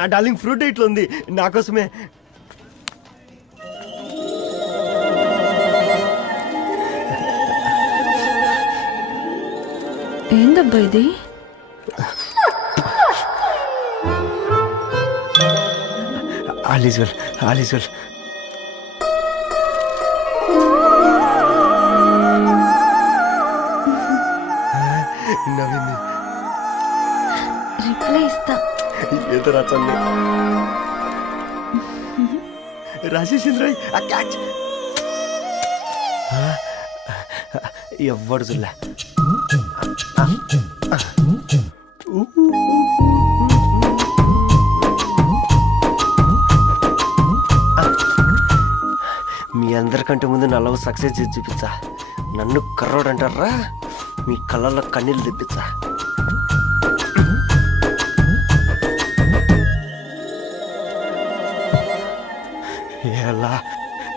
నా darling fruit ఇట్లా ఉంది నా కోసమే. ఏందబ్బా ఇది? All is well, all is well. నవ్వింది. రిప్లై ఇస్తా. ఏదో రాచండి రాజేసింద్ర క్యాచ్. ఎవ్వడు చూడలే. మీ అందరికంటే ముందు నా లవ్ సక్సెస్ చేసి చూపించా. నన్ను కర్రోడు అంటారా, మీ కళ్ళల్లో కన్నీళ్ళు తెప్పించా. ఎలా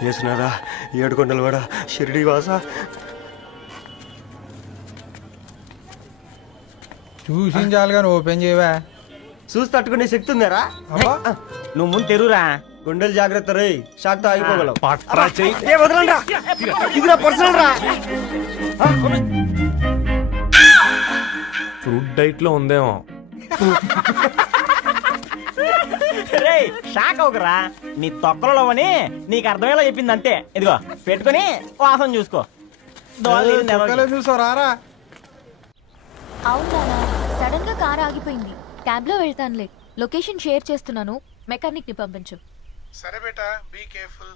వేసినారా ఏడుకొండలు కూడా షిరిడి వాస. చూసించాలి కానీ ఓపెన్ చేయవా? చూసి తట్టుకునే శక్తి ఉందారా? నువ్వు ముందు తెరురా. గుండెలు జాగ్రత్త రే, షాక్తో ఆగిపోగలవు. ఫ్రూట్ డైట్ లో ఉందేమో. రే షాక్ అవకరా, నీ తొక్కలలో అని నీకు అర్థమయ్యేలా చెప్పింది అంతే. ఇదిగో పెట్టుకుని వాసన చూసుకో. చూసావు రారా? అవునా, సడన్ గా కార్ ఆగిపోయింది. క్యాబ్ లో వెళ్తానులే. లొకేషన్ షేర్ చేస్తున్నాను, మెకానిక్ ని పంపించు. సరే బేటా, be careful.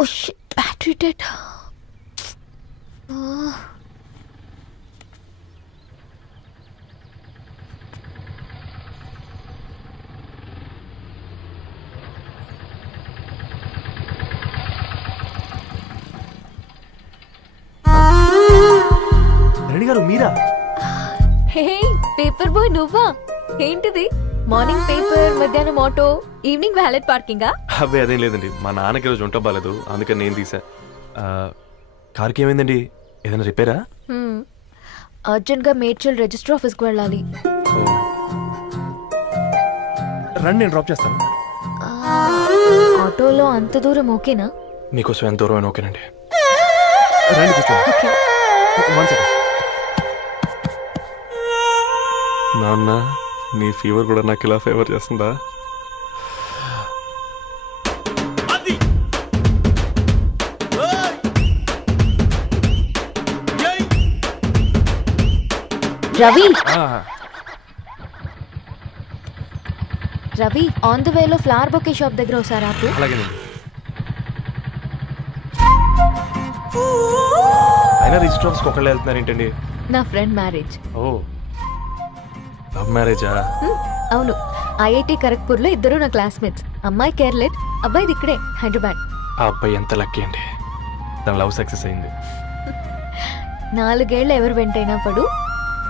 Oh shit, battery dead. Reddy గారు మీరా? హే పేపర్ బాయ్, నువ్వా? ఏంటిది? మార్నింగ్ పేపర్, మధ్యాహ్నం ఆటో, ఈవినింగ్ వ్యాలెట్ పార్కింగా? అబ్బాయి అదేం లేదండి, మా నాన్నకి రోజు ఉంట బాగాలేదు, అందుకని నేను తీసా. కార్కి ఏమైందండి? ఏదైనా రిపేరా? అర్జెంట్ గా మేడ్చల్ రిజిస్టర్ ఆఫీస్ కు వెళ్ళాలి. రండి, నేను డ్రాప్ చేస్తాను. ఆటోలో అంత దూరం ఓకేనా? మీకోసం ఎంత దూరం అయినా ఓకేనండి. రండి కూర్చోండి. One second. నాన్న, నీ ఫీవర్ కూడా నాకు ఇలా ఫేవర్ చేస్తుందా? రవి, రవి ఆన్ ద వేలో ఫ్లవర్ బొకే షాప్ దగ్గర ఒకసారి ఆపు. అలాగేనండి. అయినా రిజిస్టర్ ఆఫీస్కి ఒకళ్ళు వెళ్తున్నారు ఏంటండి? నా ఫ్రెండ్ మ్యారేజ్. ఓ, లవ్ మ్యారేజా? అవును, ఐఐటి ఖరగ్పూర్ లో ఇద్దరు నా క్లాస్మేట్స్. అమ్మాయి కేర్లెట్, అబ్బాయిది ఇక్కడే హైదరాబాద్. ఆ అబ్బాయి ఎంత లక్కీ అండి, తన లవ్ సక్సెస్ అయింది. 4 ఏళ్ళు ఎవరు వెంటైనా పడు,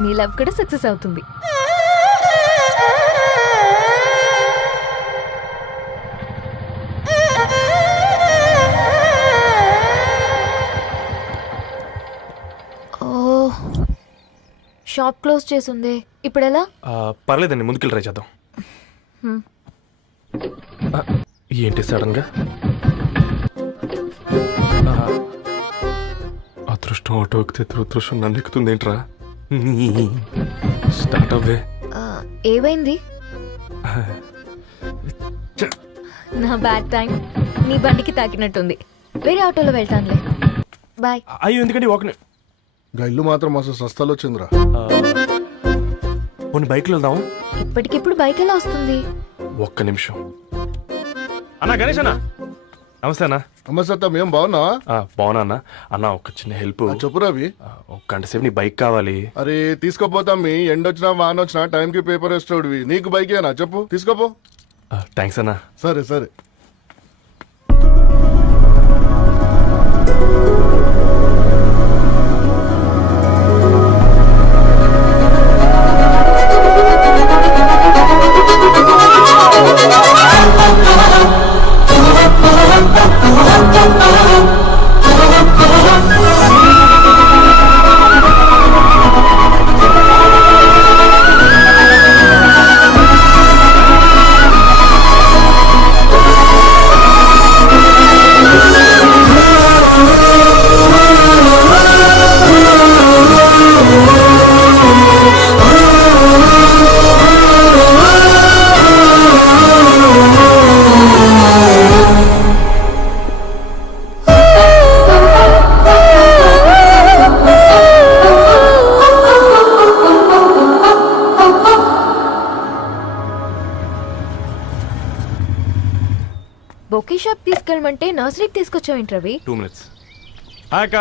నీ లవ్ కూడా సక్సెస్ అవుతుంది. షాప్ క్లోజ్ చేసింది, ఇప్పుడు ఎలా? పర్లేదండి, ముందుకెళ్ళి ట్రై చేద్దాం. ఏంటి సడన్ గా? అదృష్టం ఆటో ఎక్కితే దురదృష్టం నన్ను ఎక్కుతుంది ఏంట్రా? స్టార్ట్ అవ్వే. ఏమైంది? నా బ్యాడ్ టైం నీ బండికి తాకినట్టుంది. వేరే ఆటోలో వెళ్తానులే, బాయ్. అయ్యో ఎందుకండి ఒక ఇల్లు మాత్రం అసలు సస్తాలో వచ్చిందిరా. కొన్ని బైక్లో వెళ్దాం. ఇప్పటికిప్పుడు బైక్ ఎలా వస్తుంది? ఒక్క నిమిషం. అన్నా గణేష్ అన్న, నమస్తే అన్న. నమస్తే, ఏం బాగున్నావా? బాగున్నా అన్న. అన్న ఒక చిన్న హెల్ప్. చెప్పు రవి. ఒక గంట సేపు నీ బైక్ కావాలి. అరే తీసుకోపోతాం, మీ ఎండొచ్చినా వాన వచ్చినా టైంకి పేపర్ వేస్తాడువి. నీకు బైక్ ఏనా చెప్పు, తీసుకోపో. థ్యాంక్స్ అన్న. సరే సరే. తీసుకురమ్మంటే నర్సరీకి తీసుకొచ్చావేంటి రవి? 2 minutes. హాయ్ అక్క.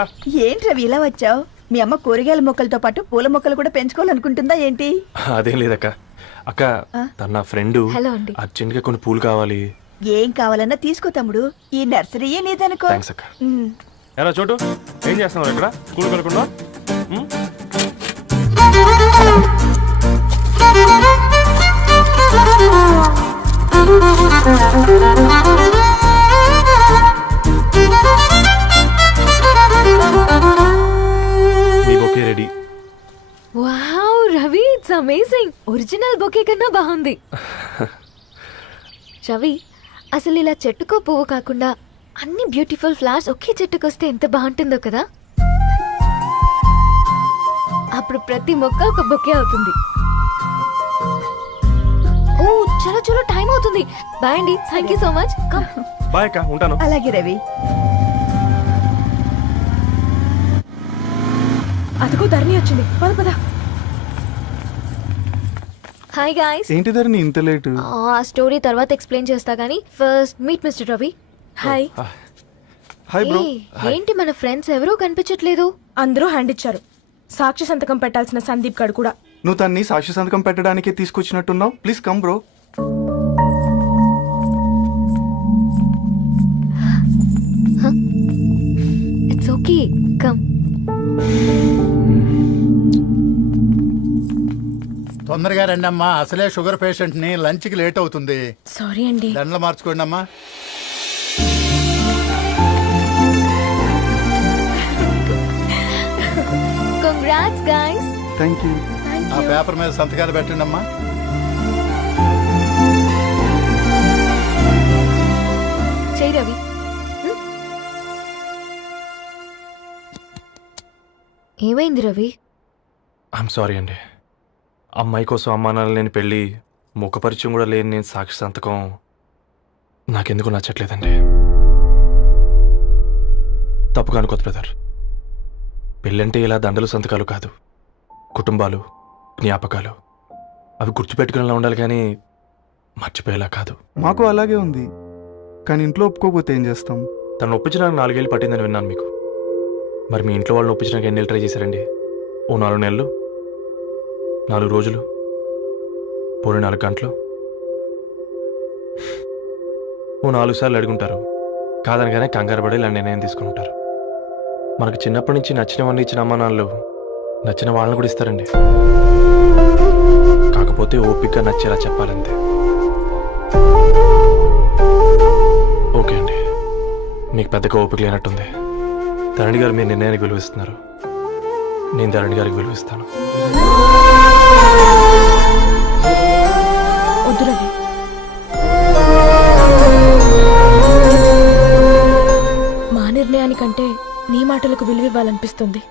ఏంటి రవి ఇలా వచ్చావు? మీ అమ్మ కూరగాయల మొక్కలతో పాటు పూల మొక్కలు కూడా పెంచుకోవాలనుకుంటుందా ఏంటి? అదేం లేదక్క. అక్క తన నా ఫ్రెండ్ హలో అండి. అర్జెంట్గా కొన్ని పూలు కావాలి. ఏం కావాలన్నా తీసుకో తమ్ముడు, ఈ నర్సరీయే నీదనుకో. థ్యాంక్స్ అక్క. ఎలా చోటు ఏం చేస్తున్నావు ఇక్కడ? స్కూల్ కనుక్కున్నా? మీ bouquet ready. Wow Ravi, it's amazing. Original bouquet కన్నా బాగుంది. రవి, అసలు ఇలా చెట్టుకో పువ్వు కాకుండా అన్ని బ్యూటిఫుల్ ఫ్లవర్స్ ఒకే చెట్టుకు వస్తే ఎంత బాగుంటుందో కదా. అప్పుడు ప్రతి మొక్క ఒక బొకే అవుతుంది. ఓ చలో చలో, టైం అవుతుంది. బాయ్ అండి, thank you so much. Come. Bye అక్క, ఉంటాను. అలాగే రవి. అదిగో ధరణి వచ్చింది, పద పద. Hi guys. ఏంటి ధరణి ఇంత లేటు? ఆ స్టోరీ తర్వాత ఎక్స్ప్లెయిన్ చేస్తా గానీ first meet mister Ravi. Hi. Hi bro. ఏంటి మన ఫ్రెండ్స్ ఎవరూ కనిపించట్లేదు? అందరూ హ్యాండ్ ఇచ్చారు. సాక్షి సంతకం పెట్టాల్సిన సందీప్ గడు కూడా. నువ్వు తన్ని సాక్షి సంతకం పెట్టడానికే తీసుకొచ్చినట్టున్నావు. Please come bro. It's okay, come. తొందరగా రండి అమ్మా, అసలే షుగర్ పేషెంట్ ని, లంచ్ కి లేట్ అవుతుంది. సారీ అండి. దండలు మార్చుకోండి అమ్మా. Congrats guys. Thank you. ఆ పేపర్ మీద సంతకాలు పెట్టండి అమ్మా. చెయ్యి రవి. ఏమైంది రవి? ఐఎమ్ సారీ అండి. అమ్మాయి కోసం అమ్మా నాన్న లేని పెళ్ళి, ముఖ పరిచయం కూడా లేని నేను సాక్షి సంతకం నాకెందుకు నచ్చట్లేదండి. తప్పుగా అనుకోదు బ్రదర్. పెళ్ళంటే ఇలా దండలు సంతకాలు కాదు, కుటుంబాలు, జ్ఞాపకాలు. అవి గుర్తుపెట్టుకునేలా ఉండాలి కానీ మర్చిపోయేలా కాదు. మాకు అలాగే ఉంది, కానీ ఇంట్లో ఒప్పుకోకపోతే ఏం చేస్తాం? తను ఒప్పించడానికి 4 ఏళ్ళు పట్టిందని విన్నాను మీకు. మరి మీ ఇంట్లో వాళ్ళని ఒప్పించడానికి ఎన్ని ఏళ్ళు ట్రై చేశారండి? ఓ 4 నెలలు, 4 రోజులు, పోనీ 4 గంటలు, ఓ 4 సార్లు అడుగుంటారు. కాదనగానే కంగారు పడి ఇలా నిర్ణయం తీసుకుని ఉంటారు. మనకు చిన్నప్పటి నుంచి నచ్చినవన్నీ ఇచ్చిన అమ్మ నాన్నలు నచ్చిన వాళ్ళని కూడా ఇస్తారండి. కాకపోతే ఓపికగా నచ్చేలా చెప్పాలంతే. ఓకే అండి, మీకు పెద్దగా ఓపిక లేనట్టుంది. ధరణి గారు మీ నిర్ణయానికి విలువిస్తున్నారు, నేను ధరణి గారికి విలువిస్తాను. వద్దు రవి. మా నిర్ణయానికంటే నీ మాటలకు విలువ ఇవ్వాలనిపిస్తుంది.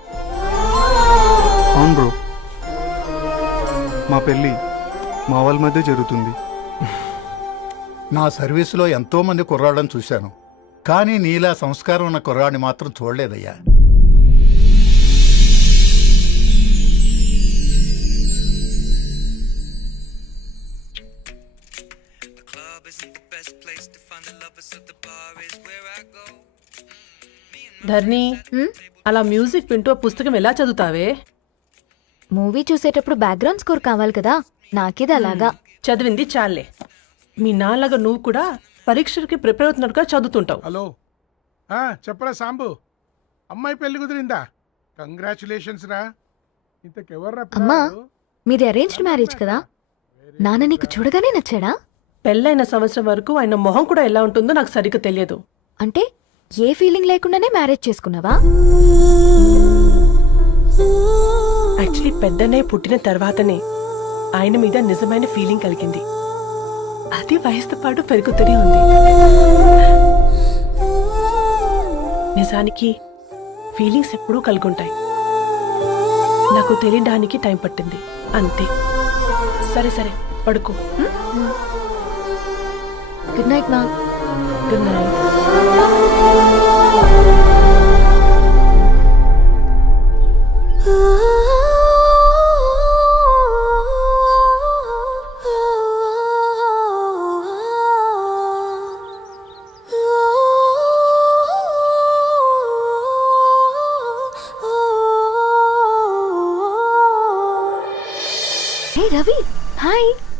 అవును బ్రో, మా పెళ్ళి మా వాళ్ళ మధ్య జరుగుతుంది. నా సర్వీసులో ఎంతో మంది కుర్రాళ్ళని చూశాను, కానీ నీలా సంస్కారం ఉన్న కుర్రాడిని మాత్రం చూడలేదయ్యా. ధర్ని, అలా మ్యూజిక్ వింటూ ఆ పుస్తకం ఎలా చదువుతావే? మూవీ చూసేటప్పుడు బ్యాక్గ్రౌండ్ స్కోర్ కావాలి కదా, నాకిది అలాగా. చదివింది చాలే. మీ నాన్నగా నువ్వు కూడా పరీక్షలకి ప్రిపేర్ అవుతున్నట్టుగా చదువుతుంటావు. హలో, చెప్పరా సాంబు, అమ్మాయి పెళ్లి కుదిరిందా? కంగ్రాచులేషన్స్ రా. ఇంతకెవర్రా అమ్మా, పిల్లాడు? మీది అరేంజ్డ్ మ్యారేజ్ కదా, నాన్న నీకు చూడగానే నచ్చాడా? పెళ్ళైన సంవత్సరం వరకు ఆయన మొహం కూడా ఎలా ఉంటుందో నాకు సరిగ్గా తెలియదు. అంటే ఏ ఫీలింగ్ లేకుండానే మ్యారేజ్ చేసుకున్నావా? యాక్చువల్లీ పెద్దన్నయ్య పుట్టిన తర్వాతనే ఆయన మీద నిజమైన ఫీలింగ్ కలిగింది. అది వయసుతో పాటు పెరుగుతూనే ఉంది. నిజానికి ఫీలింగ్స్ ఎప్పుడూ కలుగుంటాయి. నాకు తెలియడానికి టైం పట్టింది అంతే. సరే సరే, పడుకో. గుడ్ నైట్ మా. Good night.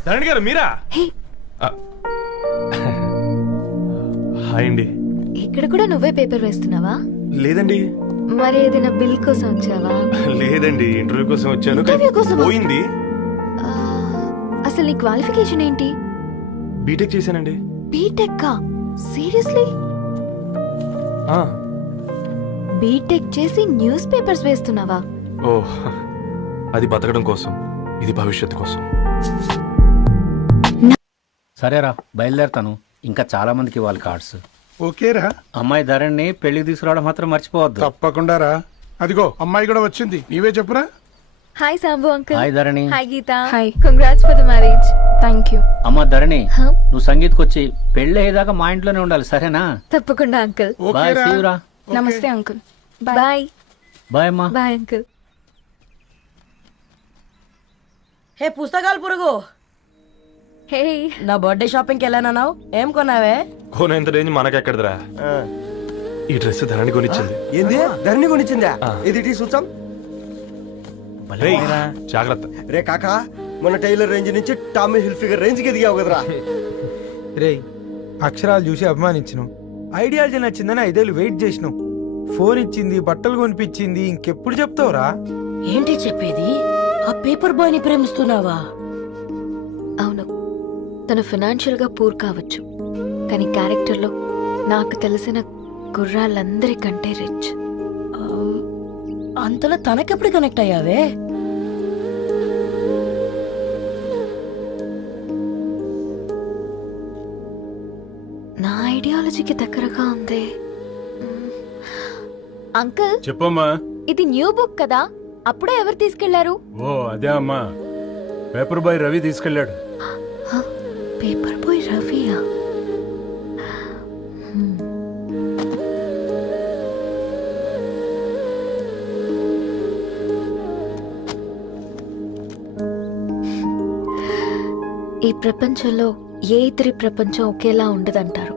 ధరణి గారు మీరా? హే ఆ, హాయ్ అండి. ఇక్కడ కూడా నువ్వే పేపర్ వేస్తున్నావా? లేదండి మరి ఏదైనా బిల్ కోసం వచ్చావా? లేదండి, ఇంటర్వ్యూ కోసం వచ్చాను. ఇంటర్వ్యూ కోసమా? పోయింది. ఆ, అసలు నీ క్వాలిఫికేషన్ ఏంటి? బీటెక్ చేశానండి. B Tech seriously? ఆ, బీటెక్ చేసి న్యూస్ పేపర్స్ వేస్తున్నావా? ఓ అది బతకడం కోసం, ఇది భవిష్యత్తు కోసం. సరేరా బయలుదేరుతాను. ఇంకా చాలా మందికి ఇవ్వాలి కార్డ్స్. ఓకేరా? అమ్మాయి ధరణి పెళ్లికి తీసుకురావడం మాత్రం మర్చిపోవద్దు. తప్పకుండా రా. అదిగో అమ్మాయి కూడా వచ్చింది, నీవే చెప్పురా. Hi Sambu uncle. Hi Dharani. Hi Geetha. Hi. Congrats for the marriage. Thank you. అమ్మ ధరణి, నువ్వు సంగీత్కి వచ్చి పెళ్లి అయ్యేదాకా మా ఇంట్లోనే ఉండాలి, సరేనా? తప్పకుండా అంకుల్. బాయ్, ఓకేరా? see you రా. నమస్తే అంకుల్. బాయ్. బాయ్ అమ్మా. Bye uncle. హే పుస్తకాలు పురుగు, హే నా బర్త్డే షాపింగ్కి వెళ్ళానన్నావు, ఏం కొన్నావే? కోనేంత రేంజ్ మనకెక్కడదిరా? ఈ డ్రెస్ ధరణి కొనిచ్చింది. ఏంది ధరణి కొనిచ్చిందా? ఇది టీ చూసాం. రేయ్, జాగ్రత్త. రే కాకా, మన టైలర్ రేంజ్ నుంచి టామీ హిల్ఫిగర్ రేంజ్ కి ఎదిగావు కదరా. రేయ్, అక్షరాలు చూసి అభిమానించను, ఐడియాలజీ నచ్చిందని 5 ఏళ్ళు వెయిట్ చేసినావు. ఫోన్ ఇచ్చింది, బట్టలు కొనిపించింది, ఇంకెప్పుడు చెప్తావురా? ఏంటి చెప్పేది? ఆ పేపర్ బాయ్ ని ప్రేమిస్తున్నావా? అవును, తను ఫినాన్షియల్ గా పూర్ కావచ్చు, కానీ క్యారెక్టర్ లో నాకు తెలిసిన గుర్రాలందరికంటే రిచ్. అంతలో తనకెప్పుడు కనెక్ట్ అయ్యావే? నా ఐడియాలజీకి దగ్గరగా ఉంది. అంకుల్ చెప్పమ్మా. ఇది న్యూ బుక్ కదా, అప్పుడే ఎవరు తీసుకెళ్లారు? ఓ అదే అమ్మా, పేపర్ బాయ్ రవి తీసుకెళ్ళాడు. పేపర్ బాయ్ రవియా? ఈ ప్రపంచంలో ఏ ఇతరి ప్రపంచం ఒకేలా ఉండదంటారు,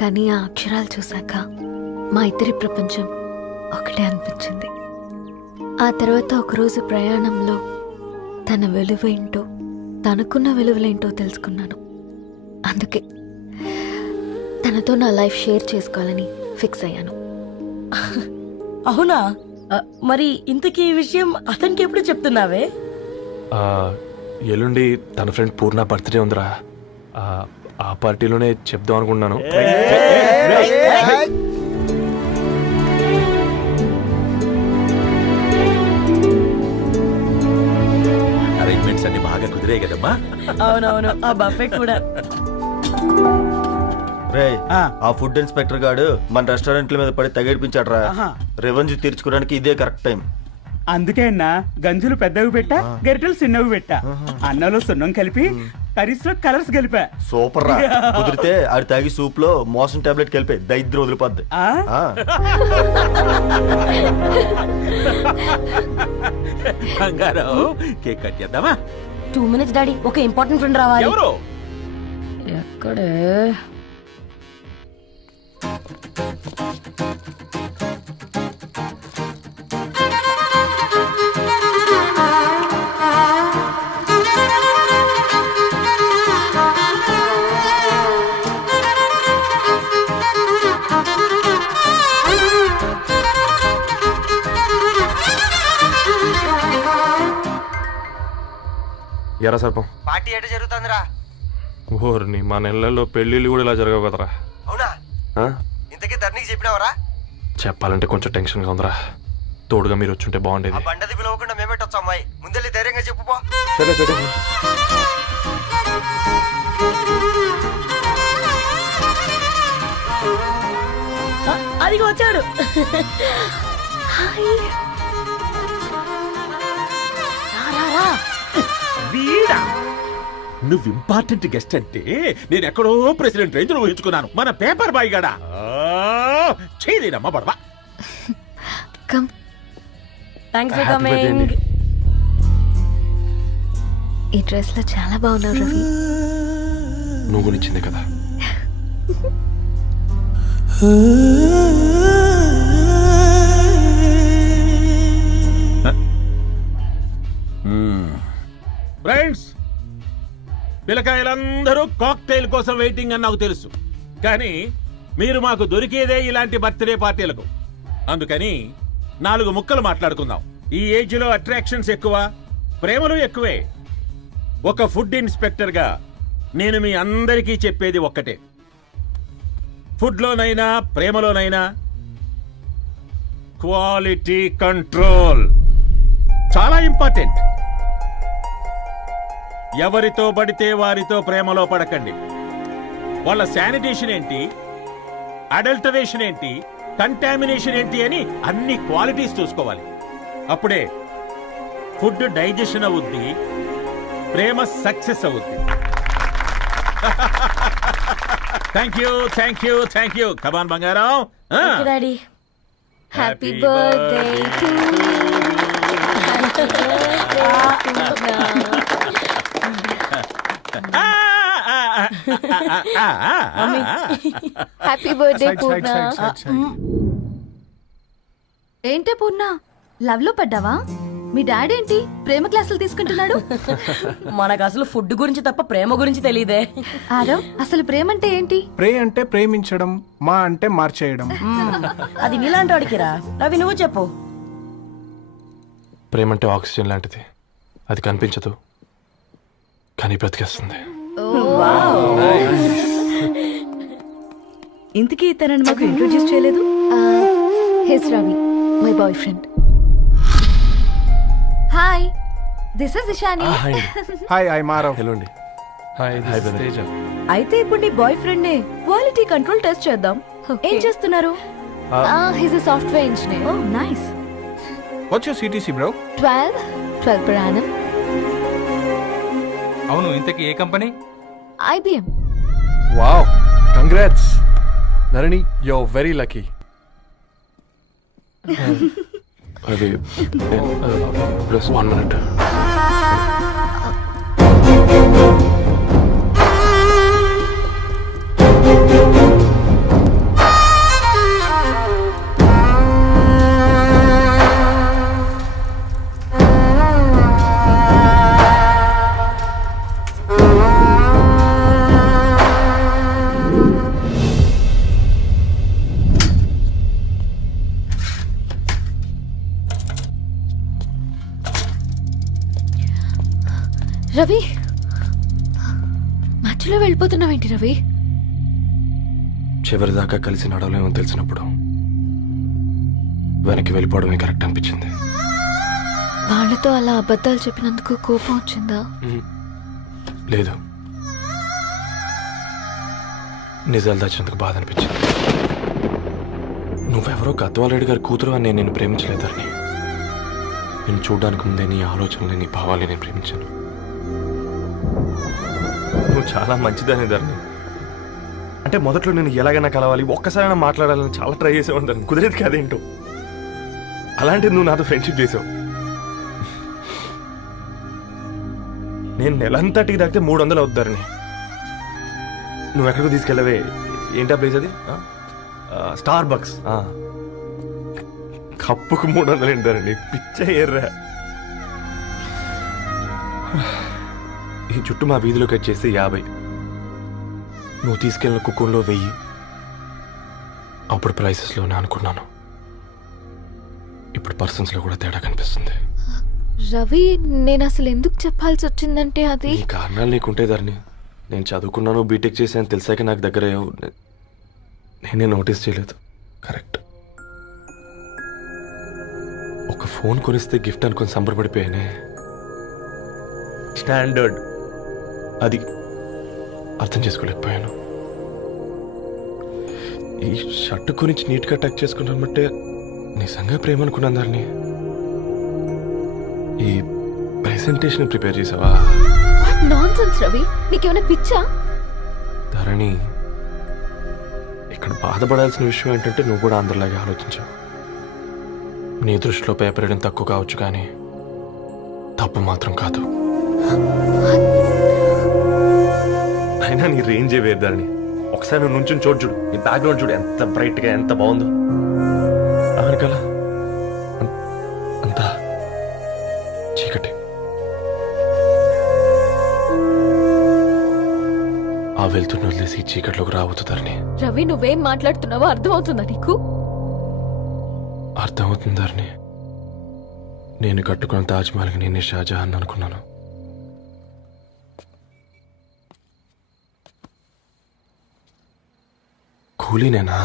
కానీ ఆ అక్షరాలు చూశాక మా ఇతరి ప్రపంచం ఒకటే అనిపించింది. ఆ తర్వాత ఒకరోజు ప్రయాణంలో తన విలువేంటో, తనకున్న విలువలేంటో తెలుసుకున్నాను. అందుకే తనతో నా లైఫ్ షేర్ చేసుకోవాలని ఫిక్స్ అయ్యాను. అవునా? మరి ఇంతకీ ఈ విషయం అతనికి ఎప్పుడు చెప్తున్నావే? ఆ, ఎల్లుండి తన ఫ్రెండ్ పూర్ణ బర్త్డే ఉందిరా. ఆ పార్టీలోనే చెప్దాం అనుకున్నాను. అరేంజ్మెంట్స్ అన్ని బాగా కుదిరే కదమ్మా. అవునవును, ఆ బఫే కూడా. రే, ఆ ఫుడ్ ఇన్స్పెక్టర్ గాడు మన రెస్టారెంట్ల మీద పడి తగేడిపించాడు రా. రెవెన్యూ తీర్చుకోవడానికి ఇదే కరెక్ట్ టైం. అందుకే అన్న గంజులు పెద్దవి పెట్టా, గరిటెలు చిన్నవి పెట్టా. అన్నంలో సున్నం కలిపి, కర్రీస్ లో కలర్స్ కలిపా. సూపర్ రా. కుదిరితే ఆడి తాగి సూప్ లో మోషన్ టాబ్లెట్ కలిపే దైద్యం వదిలిపోద్ది. బంగారం, కేక్ కట్ చేద్దామా? 2 minutes డాడీ, ఒక ఇంపార్టెంట్ ఫ్రెండ్ రావాలి. ఎవరు? ఎక్కడే? ఎరా సర్పం, పార్టీ ఎట జరుగుతుందిరా? ఓర్ని, మా నెలల్లో పెళ్ళిళ్ళు కూడా ఇలా జరగవు కదరా. అవునా? ఆ? ఇంతకీ ధరణికి చెప్పినావరా? చెప్పాలంటే కొంచెం టెన్షన్గా ఉందిరా. తోడుగా మీరు వచ్చుంటే బాగుండేది. ఆ బండది పిలవకుండా మేమేటొచ్చు అమ్మాయి. ముందెళ్ళి ధైర్యంగా చెప్పుపో. సరే సరే. అదిగో వచ్చాడు. వీడా? నువ్వు ఇంపార్టెంట్ గెస్ట్ అంటే నేను ఎక్కడో ప్రెసిడెంట్ రేంజ్ ఊహించుకున్నాను. మన పేపర్ బాయ్ గడా చేయలేనమ్మా బడవా. Come. Thanks for Happy birthday అండి. కమింగ్. ఈ డ్రెస్ లో చాలా బాగున్నావు రవి. నువ్వు గురించిందే కదా. ఫ్రెండ్స్, పిల్లకాయలందరూ కాక్టైల్ కోసం వెయిటింగ్ అని నాకు తెలుసు, కానీ మీరు మాకు దొరికేదే ఇలాంటి బర్త్డే పార్టీలకు. అందుకని 4 ముక్కలు మాట్లాడుకుందాం. ఈ ఏజ్ లో అట్రాక్షన్స్ ఎక్కువ, ప్రేమలు ఎక్కువే. ఒక ఫుడ్ ఇన్స్పెక్టర్ గా నేను మీ అందరికీ చెప్పేది ఒక్కటే, ఫుడ్ లోనైనా ప్రేమలోనైనా క్వాలిటీ కంట్రోల్ చాలా ఇంపార్టెంట్. ఎవరితో పడితే వారితో ప్రేమలో పడకండి. వాళ్ళ శానిటేషన్ ఏంటి, అడల్టరేషన్ ఏంటి, కంటామినేషన్ ఏంటి అని అన్ని క్వాలిటీస్ చూసుకోవాలి. అప్పుడే ఫుడ్ డైజెషన్ అవుద్ది, ప్రేమ సక్సెస్ అవుద్ది. Thank you, thank you, thank you. Come on బంగారం. Daddy happy birthday to happy birthday Purna. ఏంటే పూర్ణ, లవ్ లో పడ్డావా? మీ డాడీ ఏంటి ప్రేమ క్లాసులు తీసుకుంటున్నాడు? మనకు అసలు ఫుడ్ గురించి తప్ప ప్రేమ గురించి తెలియదే. ఆరవ్, అసలు ప్రేమ అంటే ఏంటి? ప్రే అంటే ప్రేమించడం, మా అంటే మార్చేయడం. అది నీలాంటి వాడికిరా. రవి నువ్వు చెప్పు. ప్రేమ అంటే ఆక్సిజన్ లాంటిది, అది కనిపించదు కానీ బ్రతికేస్తుంది. ఇంతకీ తనని మాకు ఇంట్రొడ్యూస్ చేయలేదు. He's Ravi, my boyfriend. Hi, this is Ishani. Hi, I Maarav. Hello అండి. హాయ్ తేజ. అయితే ఇప్పుడు నీ బాయ్ ఫ్రెండ్ నే క్వాలిటీ కంట్రోల్ టెస్ట్ చేద్దాం. ఏం చేస్తున్నారు? He's a software engineer. Oh nice. What's your CTC bro? 12 per annum. అవును, ఇంతకీ ఏ company? IBM. Wow, congrats Dharani, you are very lucky. అది ప్లస్ 1 minute. రవి, మధ్యలో వెళ్ళిపోతున్నావేంటి రవి? చివరిదాకా కలిసి నడవలేమో తెలిసినప్పుడు వెనక్కి వెళ్ళిపోవడమే కరెక్ట్ అనిపించింది. వాళ్ళతో అలా అబద్ధాలు చెప్పినందుకు కోపం వచ్చిందా? లేదు, నిజాలు దాచినందుకు బాధ అనిపించింది. నువ్వెవరో గద్వాలరెడ్డి గారి కూతురు అని నేను ప్రేమించలేదని. నేను చూడడానికి ముందే నీ ఆలోచనలు, నీ భావాలు నేను ప్రేమించాను. నువ్వు చాలా మంచిదనే ధరణి. అంటే మొదట్లో నేను ఎలాగైనా కలవాలి, ఒక్కసారైనా మాట్లాడాలని చాలా ట్రై చేసేవాడిని ధరణి. కుదిరేది కాదేంటో. అలాంటిది నువ్వు నాతో ఫ్రెండ్షిప్ చేసావు. నేను నెలంతటికి తాకితే 300 అవుతారని. నువ్వు ఎక్కడికో తీసుకెళ్ళవే, ఏంటా ప్లేస్ అది? Star bucks. కప్పుకు 300 ఏంటారండి, పిచ్చ ఎర్రా. ఈ చుట్టూ మా వీధిలో కట్ చేస్తే 50. నువ్వు తీసుకెళ్ళిన కుక్కర్లో 1000. అప్పుడు ప్రైసెస్లోనే అనుకున్నాను, ఇప్పుడు పర్సన్స్లో కూడా తేడా కనిపిస్తుంది. రవి, నేను అసలు ఎందుకు చెప్పాల్సి వచ్చిందంటే అది ఈ కారణాలు నీకుంటే ధరణి. నేను చదువుకున్నాను, బీటెక్ చేశాను తెలిసాక నాకు దగ్గర అయ్యావు. నేనే నోటీస్ చేయలేదు. కరెక్ట్. ఒక ఫోన్ కొనిస్తే గిఫ్ట్ అనుకొని సంబరపడిపోయానే. స్టాండర్డ్ అది అర్థం చేసుకోలేకపోయాను. ఈ షర్ట్ గురించి నీట్గా టచ్ చేసుకున్నామంటే నిజంగా ప్రేమ అనుకున్నాను దాన్ని. ఈ ప్రెజెంటేషన్ ప్రిపేర్ చేసావా? నాన్సెన్స్ రవి, నీకేమైనా పిచ్చా? ధరణి, ఇక్కడ బాధపడాల్సిన విషయం ఏంటంటే నువ్వు కూడా అందరిలాగే ఆలోచించావు. నీ దృష్టిలో పేపర్ వేయడం తక్కువ కావచ్చు, కానీ తప్పు మాత్రం కాదు. అయినా నీ రేంజే వేరు ధరణి. ఒకసారి నువ్వు నుంచుని చూడు, నీ బ్యాక్గ్రౌండ్ చూడు ఎంత బ్రైట్గా, ఎంత బాగుందో. వెనకాల అంతా చీకటి. ఆ వెళ్తున్న వదిలేసి ఈ చీకట్లోకి రావద్దు ధరణి. రవి నువ్వేం మాట్లాడుతున్నావో అర్థమవుతుందా నీకు? అర్థమవుతుంది ధరణి. నేను కట్టుకున్న తాజ్మహల్కి నేనే షాజహాన్ అనుకున్నాను. కూలీనేనా?